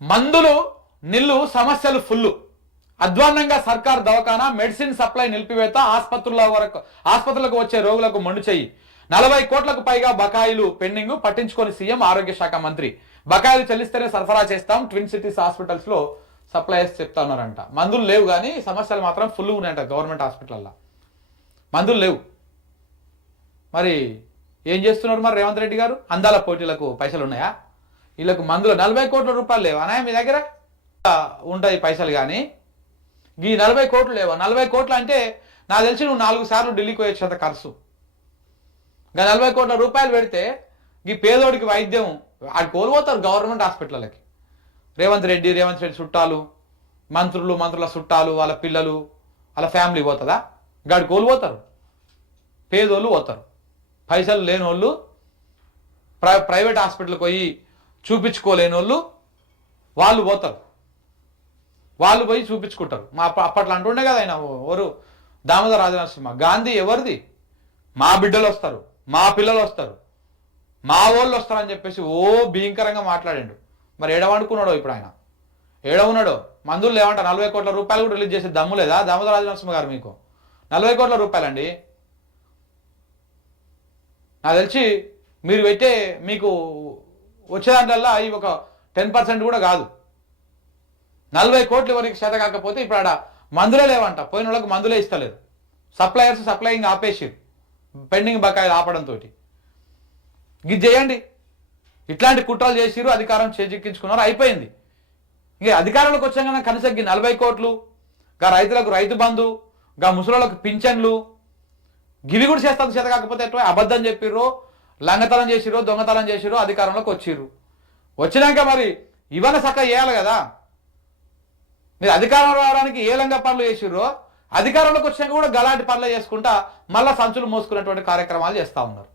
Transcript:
మందులు నిల్లు సమస్యలు ఫుల్లు. అధ్వాన్నంగా సర్కార్ దవాఖానా, మెడిసిన్ సప్లై నిలిపివేత, ఆసుపత్రులకు వచ్చే రోగులకు మొండు చెయ్యి. 40 కోట్లకు పైగా బకాయిలు పెండింగ్, పట్టించుకొని సీఎం, ఆరోగ్య శాఖ మంత్రి. బకాయిలు చెల్లిస్తేనే సరఫరా చేస్తాం, ట్విన్ సిటీస్ హాస్పిటల్స్ లో సప్లైస్ చెప్తా ఉన్నారంట. మందులు లేవు కానీ సమస్యలు మాత్రం ఫుల్ ఉన్నాయంట గవర్నమెంట్ హాస్పిటల్లో. మందులు లేవు. మరి ఏం చేస్తున్నారు మరి రేవంత్ రెడ్డి గారు? అందాల పోటీలకు పైసలు ఉన్నాయా? వీళ్ళకు మందులు 40 కోట్ల రూపాయలు లేవా అనే మీ దగ్గర? ఉంటాయి పైసలు కానీ ఈ 40 కోట్లు లేవా? 40 కోట్లు అంటే నాకు తెలిసి నువ్వు 4 సార్లు ఢిల్లీకి వచ్చేంత ఖర్చు. ఇంకా 40 కోట్ల రూపాయలు పెడితే ఈ పేదోడికి వైద్యం ఆడు కోల్పోతారు గవర్నమెంట్ హాస్పిటళ్ళకి. రేవంత్ రెడ్డి చుట్టాలు, మంత్రుల చుట్టాలు, వాళ్ళ పిల్లలు, వాళ్ళ ఫ్యామిలీ పోతుందా? గాడు కోల్పోతారు. పేదోళ్ళు పోతారు. పైసలు లేని వాళ్ళు, ప్రైవేట్ హాస్పిటల్కి పోయి చూపించుకోలేని వాళ్ళు పోతారు. వాళ్ళు పోయి చూపించుకుంటారు. అప్పట్లో అంటుండే కదా ఆయన ఎవరు, దామోదర రాజనరసింహ, గాంధీ ఎవరిది? మా బిడ్డలు వస్తారు, మా పిల్లలు వస్తారు, మా వాళ్ళు వస్తారని చెప్పేసి భీకరంగా మాట్లాడాడు. మరి ఏడవనుకున్నాడో ఇప్పుడు ఆయన? ఏడవున్నాడో? మందులు లేవంట. 40 కోట్ల రూపాయలు కూడా రిలీజ్ చేసే దమ్ము లేదా దామోదర రాజనరసింహ గారు మీకు? 40 కోట్ల రూపాయలండి. నాకు తెలిసి మీరు పెట్టే మీకు వచ్చేదాంట్లల్లా అవి ఒక 10% కూడా కాదు. 40 కోట్లు ఎవరికి చేత కాకపోతే ఇప్పుడు ఆడ మందులే లేవంట. పోయిన వాళ్ళకి మందులే ఇస్తలేదు. సప్లయర్స్ సప్లయింగ్ ఆపేసి పెండింగ్ బకాయిలు ఆపడంతో ఇది చేయండి. ఇట్లాంటి కుట్రలు చేసిరు, అధికారం చేజిక్కించుకున్నారు, అయిపోయింది. ఇంకా అధికారంలోకి వచ్చాక కనీసం 40 కోట్లు, గా రైతులకు రైతు బంధు, గా ముసలోళ్ళకు పింఛన్లు, గివి కూడా చేస్తారు చేత కాకపోతే ఎట్లా? అబద్ధం చెప్పిర్రు, లంగతనం చేసిర్రు, దొంగతనం చేసిర్రు, అధికారంలోకి వచ్చిర్రు. వచ్చినాక మరి ఇవన్నీ చక్కగా చేయాలి కదా. మీరు అధికారం రావడానికి ఏ లంగ పనులు చేసిర్రో అధికారంలోకి వచ్చినాక కూడా గలాంటి పనులు చేసుకుంటా మళ్ళా సంచులు మోసుకున్నటువంటి కార్యక్రమాలు చేస్తూ ఉన్నారు.